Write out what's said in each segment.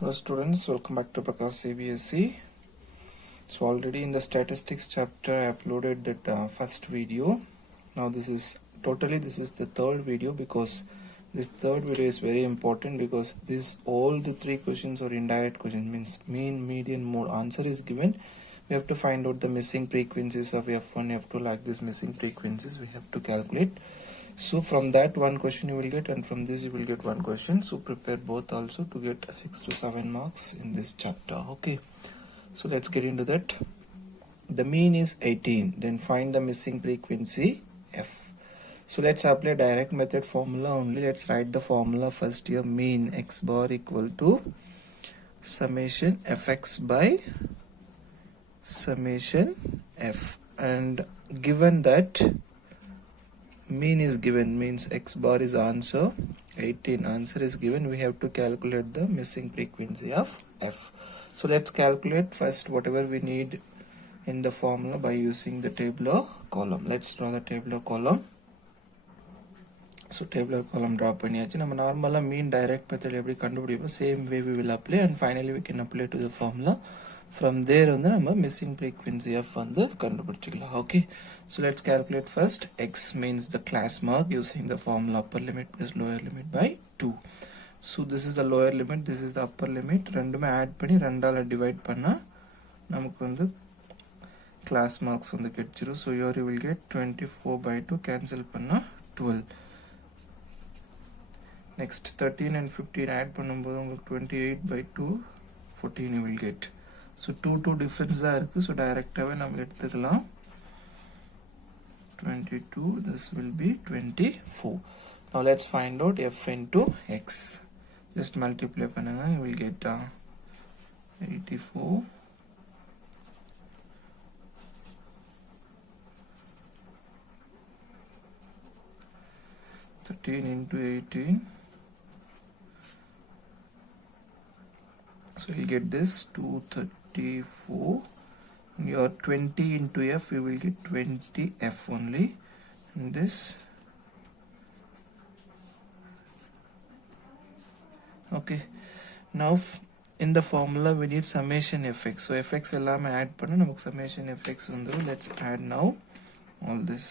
Hello students, welcome back to Prakash CBSE. So already in the statistics chapter I uploaded that first video. Now this is the third video, because this third video is very important, because all the three questions are indirect questions, means mean, median, mode. Answer is given. We have to find out the missing frequencies of F1, F2, like this missing frequencies we have to calculate. So from that one question you will get, and from this you will get one question. So prepare both also to get 6 to 7 marks in this chapter. Okay, so let's get into that. The mean is 18, then find the missing frequency F. So let's apply direct method formula only. Let's write the formula first here. Mean x bar equal to summation fx by summation f, and given that mean is given, means x bar is answer, 18 answer is given, we have to calculate the missing frequency of f. So let's calculate first whatever we need in the formula by using the tabular column. Let's draw the tabular column. So tabular column draw பண்ணியாச்சு. நம்ம நார்மலா mean direct method எப்படி கண்டுபிடிப்போம், same way we will apply, and finally we can apply to the formula. From there வந்து நம்ம missing frequency f வந்து கண்டுபிடிச்சிக்கலாம். Okay, so let's calculate first. X means the class mark using the formula upper limit plus lower limit by 2. So this is the lower limit, this is the upper limit. ரெண்டுமே add பண்ணி ரெண்டால divide பண்ணா நமக்கு வந்து class marks வந்து கிடைச்சிரும். So here you will get 24 by 2, cancel பண்ணா 12. Next 13 and 15 add பண்ணும்போது உங்களுக்கு 28 by 2, 14 you will get. So 2 difference தான் இருக்கு. So டைரக்டாவே நம்ம எடுத்துக்கலாம் 22, this will be 24. Now let's find out f into x. Just multiply பண்ணுங்க, you will get 84 13 into 18. So you'll get this 234. Your 20 into f, you will get 20 f only, and this okay. Now in the formula we need summation fx. So fx எல்லாமே add பண்ணா நமக்கு summation fx வந்துரும். Let's add now all this.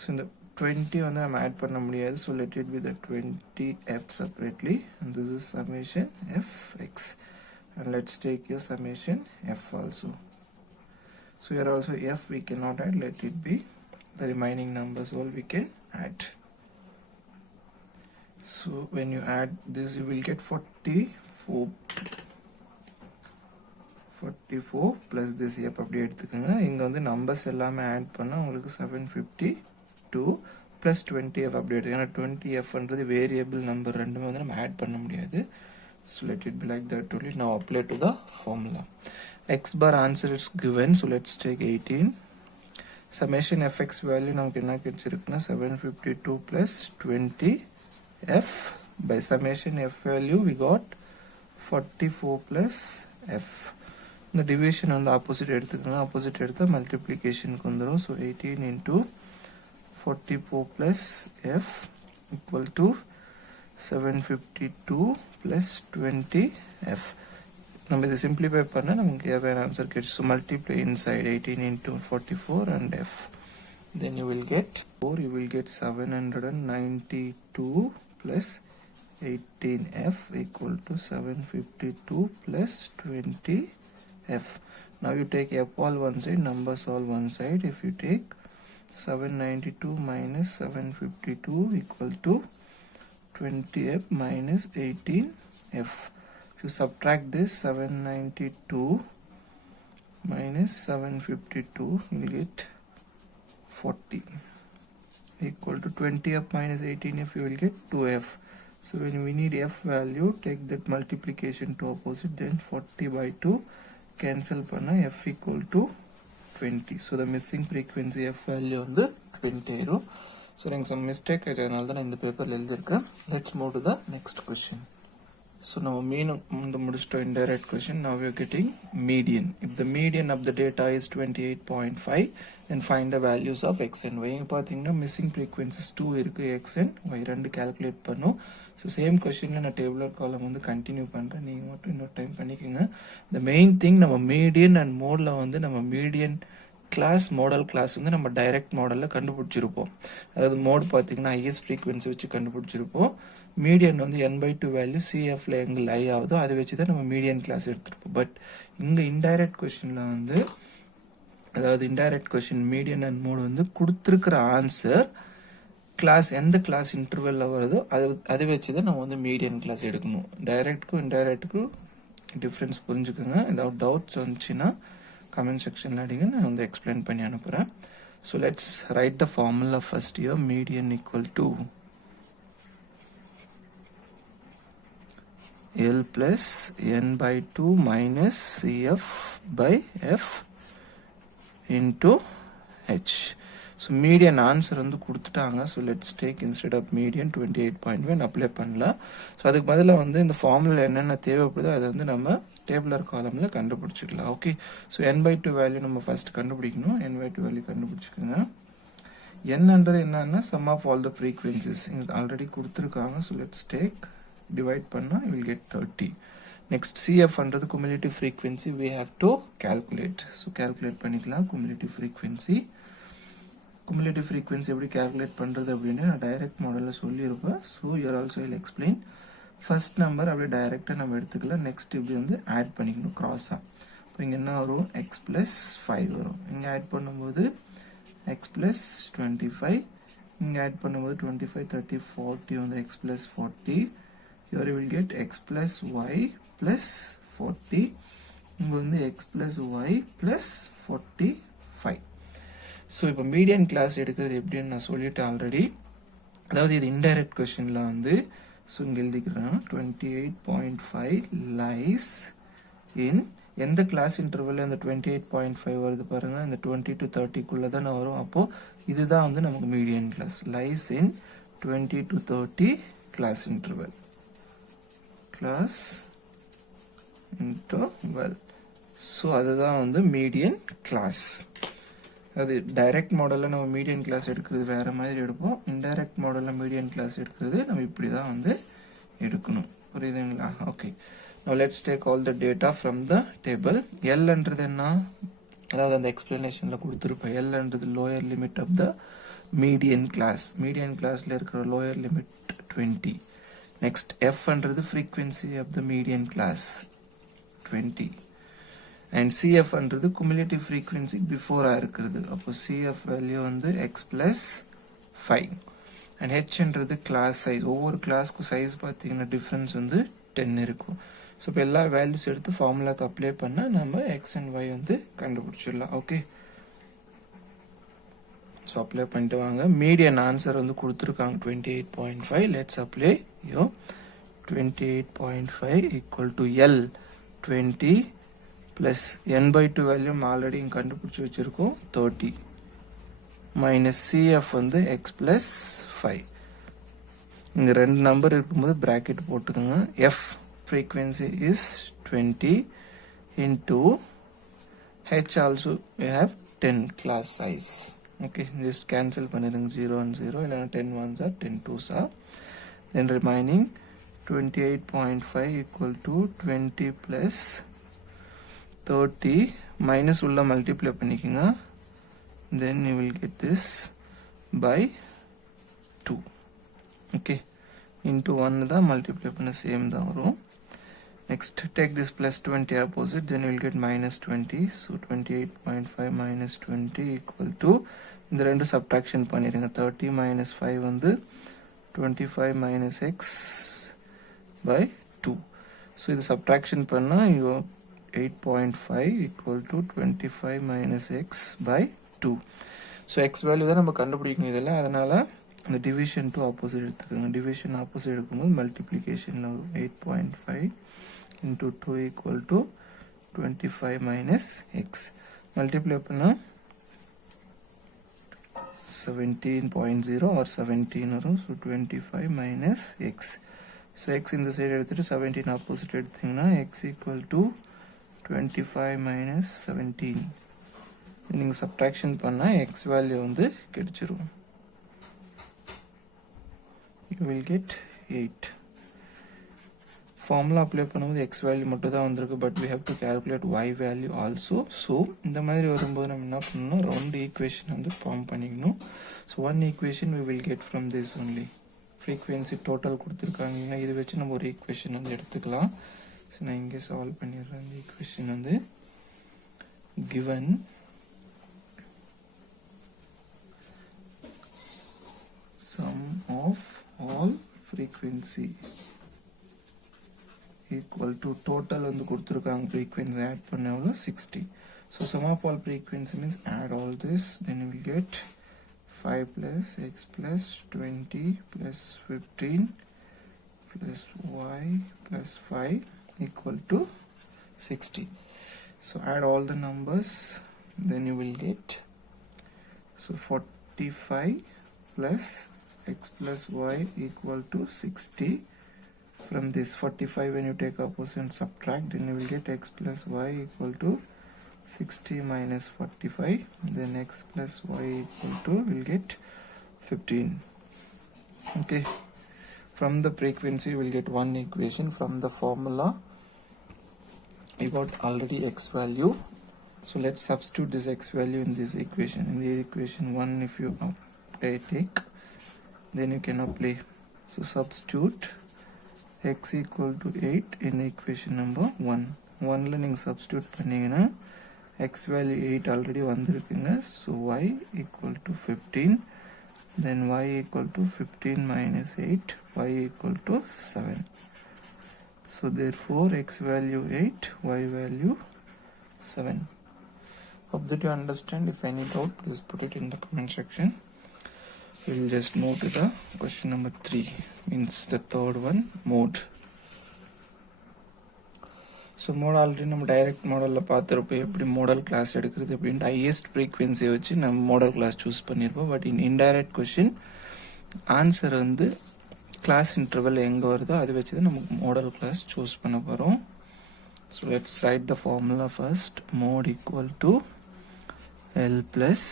So in the 20 வந்து நம்ம add பண்ண முடியாது, so let it be the 20f separately, and this is summation fx, and let's take your summation f also. So here also f we cannot add, let it be the remaining numbers all we can add. So when you add this you will get 44 plus this f அப்படியே எடுத்துக்கங்க. இங்க வந்து நம்பர்ஸ் எல்லாமே ஆட் பண்ணா உங்களுக்கு 752 plus 20f அப்படியே எடுத்துக்கங்க. ஏன்னா 20f ன்றது வேரியபிள் நம்பர், ரெண்டுமே வந்து நம்ம ஆட் பண்ண முடியாது. So let it be like that only. Now apply to the formula. X bar answer is given, so let's take 18. Summation fx value நமக்கு என்ன கிடைச்சிருக்குன்னா 752 plus 20f by summation f value we got 44 plus f. இந்த division வந்து opposite எடுத்துக்கங்க, opposite எடுத்தா multiplication க்கு வந்துரும். So 18 into 44 plus f equal to 752 plus 20f. நம்ம இதை simplify பண்ணா நமக்கு தேவையான ஆன்சர் கிடைச்சு. So multiply inside 18 into 44 and f, then you will get 792 plus 18f equal to 752 plus 20f. Now you take f all one side, numbers all one side. If you take 792 minus 752 equal to 20f minus 18f. If you subtract this, 792 minus 752 you will get 40 equal to 20f minus 18f, you will get 2f. So when we need f value, take that multiplication to opposite, then 40 by 2 cancel panna, f equal to 20. So the missing frequency f value on the 20. So there is some mistake, அதனால தான் இந்த பேப்பர்ல எழுதிருக்கேன். Let's move to the next question. So now mean to indirect question. Now we are getting median. If the median of the data is 28.5, then find the values of x and y. இங்க பாத்தீங்கன்னா missing frequencies 2 இருக்கு, x and y ரெண்டு calculate பண்ணும். So same questionல நான் tabular column வந்து continue பண்றேன், நீங்க மட்டும் இன்னொரு டைம் பண்ணிக்கோங்க. The main thing நம்ம median and modeல வந்து நம்ம median கிளாஸ் மாடல் கிளாஸ் வந்து நம்ம டைரக்ட் மாடலில் கண்டுபிடிச்சிருப்போம். அதாவது மோட் பார்த்தீங்கன்னா ஹையஸ்ட் ஃப்ரீக்வன்சி வச்சு கண்டுபிடிச்சிருப்போம். மீடியன் வந்து n/2 வேல்யூ சிஎஃப்ல எங்கே லை ஆகுதோ அதை வச்சு தான் நம்ம மீடியன் கிளாஸ் எடுத்துருப்போம். பட் இங்கே இன்டைரக்ட் கொஷினில் வந்து அதாவது indirect question median and mode வந்து கொடுத்துருக்கிற ஆன்சர் கிளாஸ் எந்த கிளாஸ் இன்டர்வெல்ல வருதோ அதை வச்சு தான் நம்ம வந்து மீடியன் கிளாஸ் எடுக்கணும். டைரக்ட்க்கும் இன்டைரக்ட்டுக்கும் டிஃப்ரென்ஸ் புரிஞ்சுக்கோங்க. ஏதாவது டவுட்ஸ் வந்துச்சுன்னா கமெண்ட் செக்ஷனில் அடிங்க, நான் வந்து எக்ஸ்பிளைன் பண்ணி அனுப்புகிறேன். So let's write the formula first year. Median equal to L plus n/2 minus CF by F into H. So median answer வந்து கொடுத்துட்டாங்க. So let's take instead of median 28.1 apply பண்ணலாம். ஸோ அதுக்கு பதிலாக வந்து இந்த ஃபார்முலா என்னென்ன தேவைப்படுதோ அதை வந்து நம்ம டேபிளர் காலமில் கண்டுபிடிச்சிக்கலாம். ஓகே, ஸோ n/2 வேல்யூ நம்ம ஃபர்ஸ்ட் கண்டுபிடிக்கணும். n/2 வேல்யூ கண்டுபிடிச்சிக்கோங்க. என்னன்றது என்னன்னா sum of all the frequencies already கொடுத்துருக்காங்க. ஸோ லெட்ஸ் டேக் டிவைட் பண்ணால் you will get 30. Next CF அன்றது cumulative frequency we have to calculate. So calculate பண்ணிக்கலாம் cumulative frequency. cumulative frequency எப்படி calculate பண்ணுறது அப்படின்னு நான் டைரக்ட் மாடலில் சொல்லியிருப்பேன். So here also I'll explain. First number அப்படியே டைரெக்டாக நம்ம எடுத்துக்கலாம். நெக்ஸ்ட் இப்படி வந்து ஆட் பண்ணிக்கணும் க்ராஸாக. இப்போ இங்கே என்ன வரும், எக்ஸ் ப்ளஸ் 5 வரும். இங்கே ஆட் பண்ணும்போது எக்ஸ் ப்ளஸ் 25, இங்கே ஆட் பண்ணும்போது 25, 30, 40 வந்து X plus 40. Here you will get x plus y plus 40. இங்கே வந்து x plus y plus 45. ஸோ இப்போ மீடியன் கிளாஸ் எடுக்கிறது எப்படின்னு நான் சொல்லிட்டேன் ஆல்ரெடி. அதாவது இது இன்டைரக்ட் கொஷனில் வந்து ஸோ இங்கே எழுதிக்கிறேன் 28.5 லைஸ் இன் எந்த கிளாஸ் இன்டர்வெல்ல இந்த 28.5 வருது பாருங்கள், இந்த 20 to 30க்குள்ளே தான் வரும். அப்போது இதுதான் வந்து நமக்கு median class. Lies in 20 to 30 class interval. Class interval. So அதுதான் வந்து மீடியன் கிளாஸ். அது டைரக்ட் மாடலில் நம்ம மீடியன் கிளாஸ் எடுக்கிறது வேறு மாதிரி எடுப்போம். இன்டைரக்ட் மாடலில் மீடியன் கிளாஸ் எடுக்கிறது நம்ம இப்படி தான் வந்து எடுக்கணும். புரியுதுங்களா? Okay, now let's take all the data from the table. Lன்றது என்ன, அதாவது அந்த எக்ஸ்பிளனேஷனில் கொடுத்துருப்பேன். Lன்றது lower limit of the median class. Median கிளாஸில் இருக்கிற லோயர் லிமிட் 20. நெக்ஸ்ட் Fன்றது frequency of the median class 20. And சிஎஃப்ன்றது குமுலேட்டிவ் ஃப்ரீக்வன்சி பிஃபோராக இருக்கிறது. அப்போ சிஎஃப் வேல்யூ வந்து எக்ஸ் ப்ளஸ் 5. அண்ட் ஹெச்ன்றது கிளாஸ் சைஸ். ஒவ்வொரு கிளாஸ்க்கும் சைஸ் பார்த்தீங்கன்னா டிஃப்ரென்ஸ் வந்து 10 இருக்கும். ஸோ இப்போ எல்லா வேல்யூஸ் எடுத்து ஃபார்முலாக்கு அப்ளை பண்ணால் நம்ம எக்ஸ் அண்ட் ஒய் வந்து கண்டுபிடிச்சிடலாம். ஓகே, ஸோ அப்ளை பண்ணிட்டு வாங்க. மீடியன் ஆன்சர் வந்து கொடுத்துருக்காங்க 28.5. லெட்ஸ் அப்ளை யோ 28.5 equal to L 20 plus n/2 value already இங்கே கண்டுபிடிச்சி வச்சுருக்கோம் 30 மைனஸ் சிஎஃப் வந்து எக்ஸ் ப்ளஸ் 5. இங்கே ரெண்டு நம்பர் இருக்கும்போது ப்ராக்கெட் போட்டுக்கோங்க. F frequency is 20 into h also we have 10 class size. Okay, just cancel பண்ணிடுங்க 0 and 0, இல்லைனா 10 1s are 10 2s are. Then remaining 28.5 equal to 20 plus 30 minus உள்ள multiply பண்ணிக்கோங்க. Then you will get this by 2. Okay, into 1 தான் multiply பண்ண சேம் தான் வரும். Next take this plus 20 opposite, then you will get minus 20. So 28.5 minus 20 equal to இந்த ரெண்டு subtraction பண்ணிடுங்க. 30 minus 5 வந்து 25 minus x by 2. So இது subtraction பண்ணா you 8.5 equal to 25 minus x by 2. So x value தான் நம்ம கண்டுபிடிக்கணும் இதெல்லாம். அதனால இந்த division to opposite எடுத்துக்கோங்க. division opposite எடுக்கும்போது multiplication வரும். 8.5 into 2 equal to 25 minus x. multiply பண்ணா 17.0 or 17 வரும். So 25 minus x So x in the side எடுத்துட்டு 17 opposite எடுத்தீங்கன்னா x equal to 25 minus 17. நீங்கள் சப்ட்ராக்ஷன் பண்ணால் x வேல்யூ வந்து கிடைச்சிரும். You will get 8. Formula apply பண்ணும்போது x வேல்யூ மட்டும் தான் வந்திருக்கு, but we have to calculate y value also. So இந்த மாதிரி வரும்போது நம்ம என்ன பண்ணணும், ரெண்டு ஈக்குவேஷன் வந்து ஃபார்ம் பண்ணிக்கணும். So one equation we will get from this only. Frequency total கொடுத்துருக்காங்க, இது வச்சு நம்ம ஒரு ஈக்குவேஷன் வந்து எடுத்துக்கலாம். ஸோ நான் இங்கே சால்வ் பண்ணிடுறேன். இந்த ஈக்குவேஷன் வந்து given sum of all frequency equal to total வந்து கொடுத்துருக்காங்க, frequency add பண்ண எவ்வளோ 60. So sum of all frequency means add all this, then you will get 5 plus x plus 20 plus 15 plus y plus 5 equal to 60. So add all the numbers, then you will get, so 45 plus x plus y equal to 60. From this 45, when you take opposite and subtract, then you will get x plus y equal to 60 minus 45, then x plus y equal to, will get 15. Okay, from the frequency you will get one equation. From the formula you got already x value, so let's substitute this x value in this equation. In the equation 1, if you take, then you can apply. So substitute x equal to 8 in equation number 1. 1 ல நீங்கள் substitute பண்ணீங்கன்னா x value 8 already வந்திருக்குங்க. So y equal to 15, then y equal to 15 minus 8, y equal to 7. So therefore x value 8, y value 7. Hope that you understand. If any doubt, please put it in the comment section. We will just move to the question number 3, means the third one, mode. So mode already நம்ம direct மாடலில் பார்த்துருப்போம், எப்படி model class எடுக்கிறது அப்படின்ட்டு ஹையஸ்ட் ஃப்ரீக்வென்சியை வச்சு நம்ம modal class choose பண்ணியிருப்போம். பட் இன்டைரக்ட் கொஷின் ஆன்சர் வந்து கிளாஸ் இன்டர்வல் எங்கே வருதோ அதை வச்சு தான் நம்ம மாடல் கிளாஸ் சூஸ் பண்ண போகிறோம். So let's write the formula first. Mode equal to L plus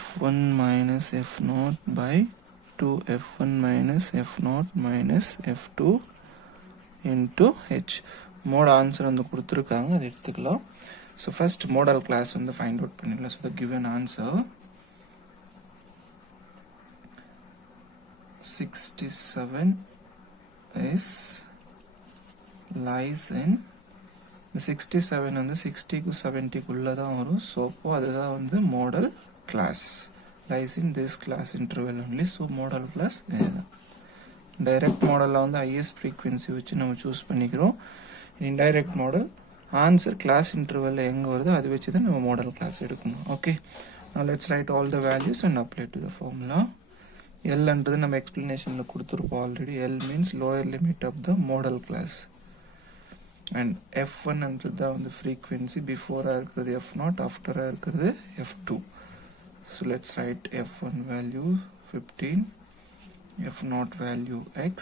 f1 minus f0 by 2f1 minus f0 minus f2 into h. Mode answer வந்து கொடுத்துருக்காங்க, அதை எடுத்துக்கலாம். ஸோ ஃபர்ஸ்ட் மோடல் கிளாஸ் வந்து find out பண்ணிடலாம். So the given answer 67 is lies in, இந்த 67 வந்து 60க்கு 70க்குள்ளே தான் வரும். ஸோ அப்போ அதுதான் வந்து modal class. lies in this class interval only. So modal class இதுதான். டைரக்ட் மாடலில் வந்து ஹையஸ்ட் ஃப்ரீக்வென்சி வச்சு நம்ம சூஸ் பண்ணிக்கிறோம். இன்டைரக்ட் மாடல் ஆன்சர் கிளாஸ் இன்டர்வலில் எங்கே வருதோ அதை வச்சு தான் நம்ம மாடல் கிளாஸ் எடுக்கணும். Okay, let's write all the values and apply to the formula. எல்ன்றது நம்ம எக்ஸ்பிளனேஷனில் கொடுத்துருப்போம் already. L means lower limit of the modal class, and f1ன்றது தான் வந்து ஃப்ரீக்வென்சி. பிஃபோராக இருக்கிறது f0, ஆஃப்டராக இருக்கிறது f2. So let's right f1 value 15, f0 value x,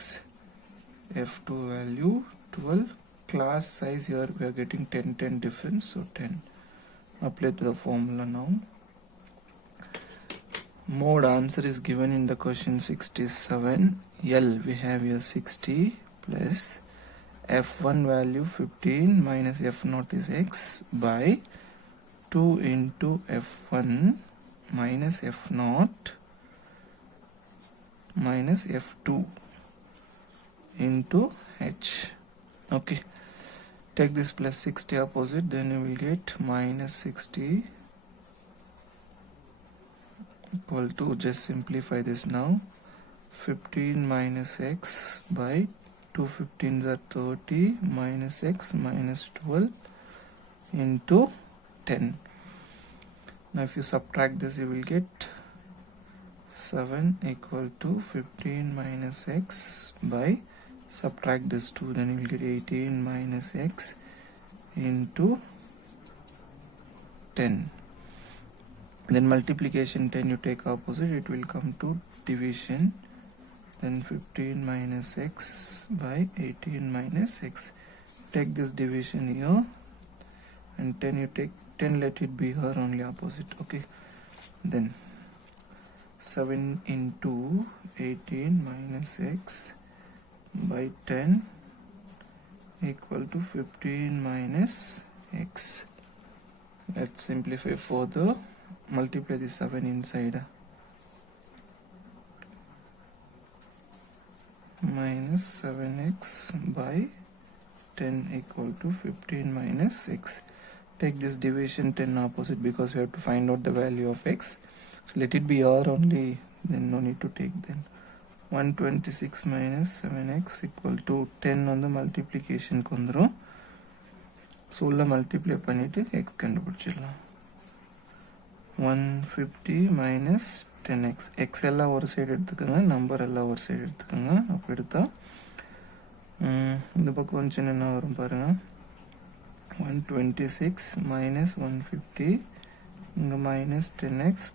f2 value 12. Class size here we are getting 10 difference, so 10. Apply to the formula now. Mode answer is given in the question 67. L we have here 60 plus f1 value 15 minus f0 is x by 2 into f1 minus f0 minus f2 into h. Okay, take this plus 60 opposite, then you will get minus 60 equal to, just simplify this now, 15 minus x by 2 15s are 30 minus x minus 12 into 10. Now if you subtract this, you will get 7 equal to 15 minus x by, subtract this 2, then you will get 18 minus x into 10. Then multiplication 10 you take opposite, it will come to division, then 15 minus x by 18 minus x. Take this division here, and 10 you take 10, let it be here only opposite. Okay, then 7 into 18 minus x by 10 equal to 15 minus x. Let's simplify further. Multiply the 7 inside, minus 7x by 10 equal to 15 minus x. Take this division 10 opposite because we have to find out the value of x. So let it be r only, then no need to take then. 126 minus 7x equal to 10 on the multiplication kondrum. So ulla multiply பண்ணிட்டு x கண்டுபிடிச்சிடலாம். 150 minus 10x. x எல்லாம் ஒரு சைடு எடுத்துக்கோங்க, நம்பர் எல்லாம் ஒரு சைடு எடுத்துக்கோங்க. அப்போ எடுத்தா இந்த பக்கம் கொஞ்சம் என்ன வரும் பாருங்க, 126 minus 150, இங்கே minus 10x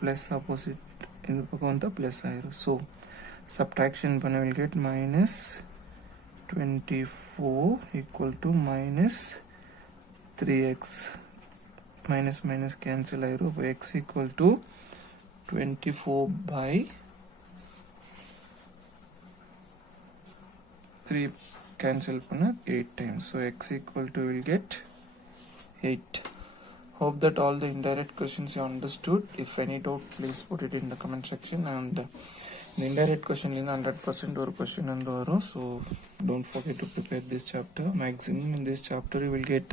plus opposite இந்த பக்கம் வந்தால் ப்ளஸ் ஆயிரும். ஸோ subtraction பண்ண will get minus 24 equal to minus 3x. minus minus cancel ஆயிரும். அப்போ x equal to 24 by 3 cancel பண்ண 8 times. So x equal to will get 8. Hope that all the indirect questions you understood. If any doubt, please put it in the comment section. And the indirect question is 100% or question and varo. So don't forget to prepare this chapter. Maximum in this chapter you will get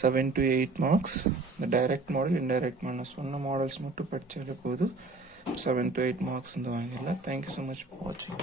7 to 8 marks. The direct model, indirect model, sonna models mattu padichale podu 7 to 8 marks undu vaangilla. Thank you so much for watching.